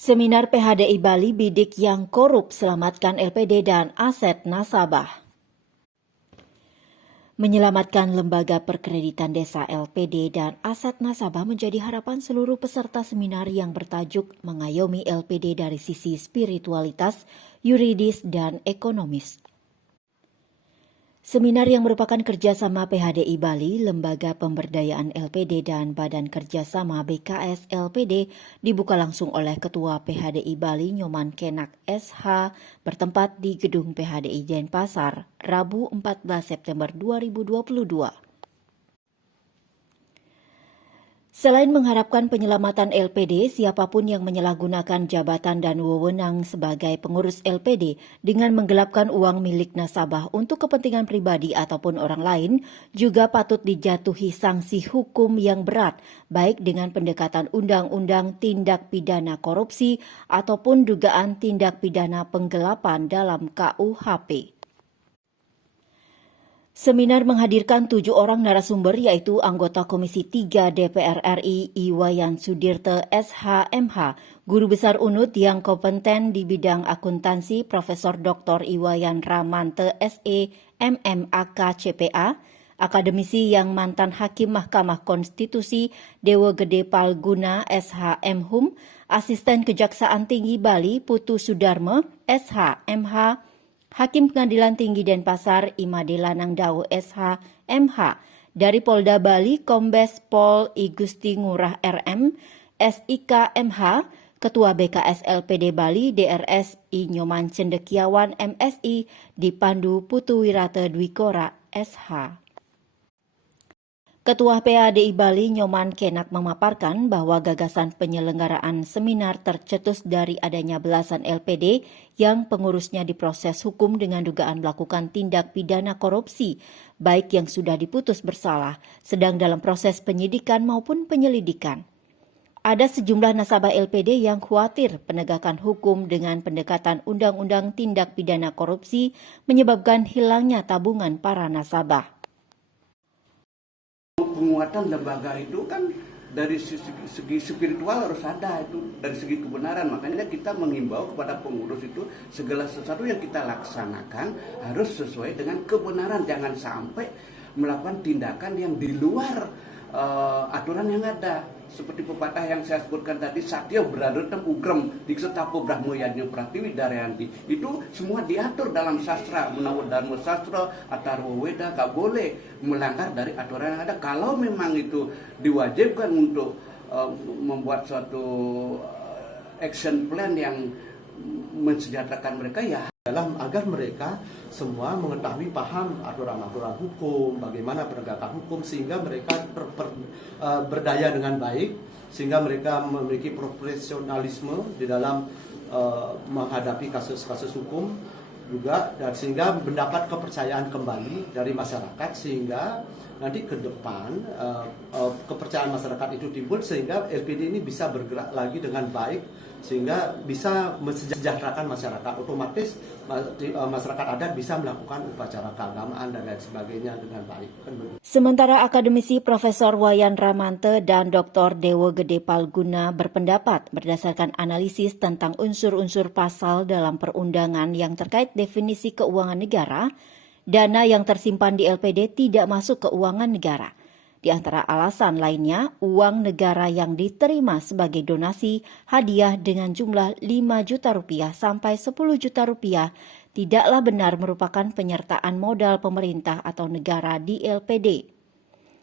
Seminar PHDI Bali bidik yang korup selamatkan LPD dan aset nasabah. Menyelamatkan lembaga perkreditan desa LPD dan aset nasabah menjadi harapan seluruh peserta seminar yang bertajuk mengayomi LPD dari sisi spiritualitas, yuridis, dan ekonomis. Seminar yang merupakan kerjasama PHDI Bali, Lembaga Pemberdayaan LPD dan Badan Kerjasama BKS LPD dibuka langsung oleh Ketua PHDI Bali Nyoman Kenak SH bertempat di Gedung PHDI Denpasar, Rabu 14 September 2022. Selain mengharapkan penyelamatan LPD, siapapun yang menyalahgunakan jabatan dan wewenang sebagai pengurus LPD dengan menggelapkan uang milik nasabah untuk kepentingan pribadi ataupun orang lain juga patut dijatuhi sanksi hukum yang berat, baik dengan pendekatan undang-undang tindak pidana korupsi ataupun dugaan tindak pidana penggelapan dalam KUHP. Seminar menghadirkan 7 orang narasumber yaitu anggota Komisi 3 DPR RI Iwayan Sudirte SH.MH, Guru Besar UNUD yang kompeten di bidang akuntansi Profesor Dr. Iwayan Ramante SE MMAK CPA, akademisi yang mantan Hakim Mahkamah Konstitusi Dewa Gede Palguna SH.MHum, Asisten Kejaksaan Tinggi Bali Putu Sudarmo SH.MH, Hakim Pengadilan Tinggi Denpasar Imade Lanangdao SH MH, dari Polda Bali Kombes Pol I Gusti Ngurah RM SIK MH, Ketua BKS LPD Bali DRS I Nyoman Cendekiawan MSI dipandu Putu Wirate Dwikora SH. Ketua PHDI Bali Nyoman Kenak memaparkan bahwa gagasan penyelenggaraan seminar tercetus dari adanya belasan LPD yang pengurusnya diproses hukum dengan dugaan melakukan tindak pidana korupsi, baik yang sudah diputus bersalah, sedang dalam proses penyidikan maupun penyelidikan. Ada sejumlah nasabah LPD yang khawatir penegakan hukum dengan pendekatan undang-undang tindak pidana korupsi menyebabkan hilangnya tabungan para nasabah. Penguatan lembaga itu kan dari segi spiritual harus ada, itu dari segi kebenaran. Makanya kita menghimbau kepada pengurus itu segala sesuatu yang kita laksanakan harus sesuai dengan kebenaran, jangan sampai melakukan tindakan yang di luar aturan yang ada. Seperti pepatah yang saya sebutkan tadi, Satya Bradatem Ugrem Diksetapo Brahmoyadnya Pratiwi Daryanti, itu semua diatur dalam sastra, menawar dharma sastra, Atharva Weda, gak boleh melanggar dari aturan yang ada. Kalau memang itu diwajibkan untuk membuat suatu action plan yang mensejahterakan mereka, ya dalam agar mereka semua mengetahui, paham aturan-aturan hukum, bagaimana penegakan hukum, sehingga mereka berdaya dengan baik, sehingga mereka memiliki profesionalisme di dalam menghadapi kasus-kasus hukum juga, dan sehingga mendapat kepercayaan kembali dari masyarakat, sehingga nanti ke depan kepercayaan masyarakat itu timbul, sehingga LPD ini bisa bergerak lagi dengan baik, sehingga bisa mensejahterakan masyarakat. Otomatis masyarakat adat bisa melakukan upacara keagamaan dan lain sebagainya dengan baik. Sementara akademisi Profesor Wayan Ramante dan Dr. Dewa Gede Palguna berpendapat berdasarkan analisis tentang unsur-unsur pasal dalam perundangan yang terkait definisi keuangan negara, dana yang tersimpan di LPD tidak masuk keuangan negara. Di antara alasan lainnya, uang negara yang diterima sebagai donasi hadiah dengan jumlah 5 juta rupiah sampai 10 juta rupiah tidaklah benar merupakan penyertaan modal pemerintah atau negara di LPD.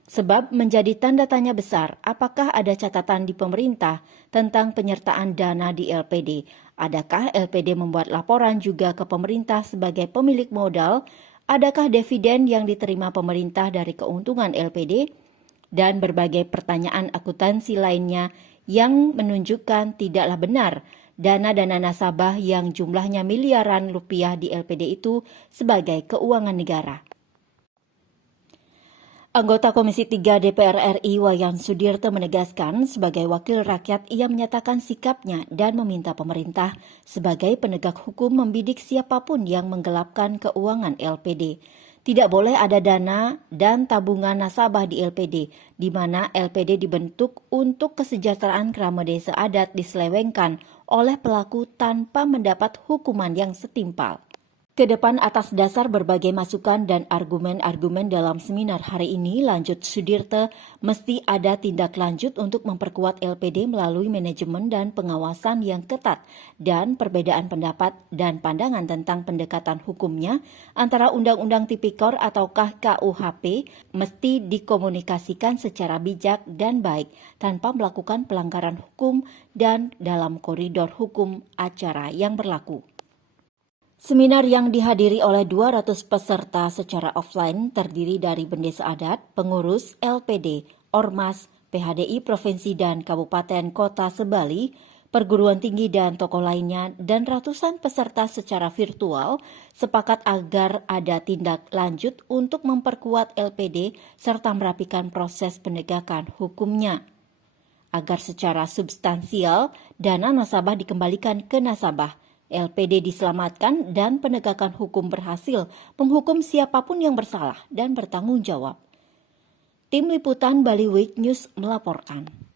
Sebab menjadi tanda tanya besar, apakah ada catatan di pemerintah tentang penyertaan dana di LPD? Adakah LPD membuat laporan juga ke pemerintah sebagai pemilik modal? Adakah dividen yang diterima pemerintah dari keuntungan LPD? Dan berbagai pertanyaan akuntansi lainnya yang menunjukkan tidaklah benar dana-dana nasabah yang jumlahnya miliaran rupiah di LPD itu sebagai keuangan negara. Anggota Komisi 3 DPR RI Wayan Sudirte menegaskan sebagai wakil rakyat ia menyatakan sikapnya dan meminta pemerintah sebagai penegak hukum membidik siapapun yang menggelapkan keuangan LPD. Tidak boleh ada dana dan tabungan nasabah di LPD, di mana LPD dibentuk untuk kesejahteraan kerama desa adat diselewengkan oleh pelaku tanpa mendapat hukuman yang setimpal. Kedepan atas dasar berbagai masukan dan argumen-argumen dalam seminar hari ini, lanjut Sudirte, mesti ada tindak lanjut untuk memperkuat LPD melalui manajemen dan pengawasan yang ketat dan perbedaan pendapat dan pandangan tentang pendekatan hukumnya antara Undang-Undang Tipikor ataukah KUHP mesti dikomunikasikan secara bijak dan baik tanpa melakukan pelanggaran hukum dan dalam koridor hukum acara yang berlaku. Seminar yang dihadiri oleh 200 peserta secara offline terdiri dari bendesa adat, pengurus, LPD, Ormas, PHDI Provinsi dan Kabupaten Kota Sebali, perguruan tinggi dan tokoh lainnya, dan ratusan peserta secara virtual sepakat agar ada tindak lanjut untuk memperkuat LPD serta merapikan proses penegakan hukumnya. Agar secara substansial dana nasabah dikembalikan ke nasabah, LPD diselamatkan dan penegakan hukum berhasil menghukum siapapun yang bersalah dan bertanggung jawab. Tim Liputan Bali Week News melaporkan.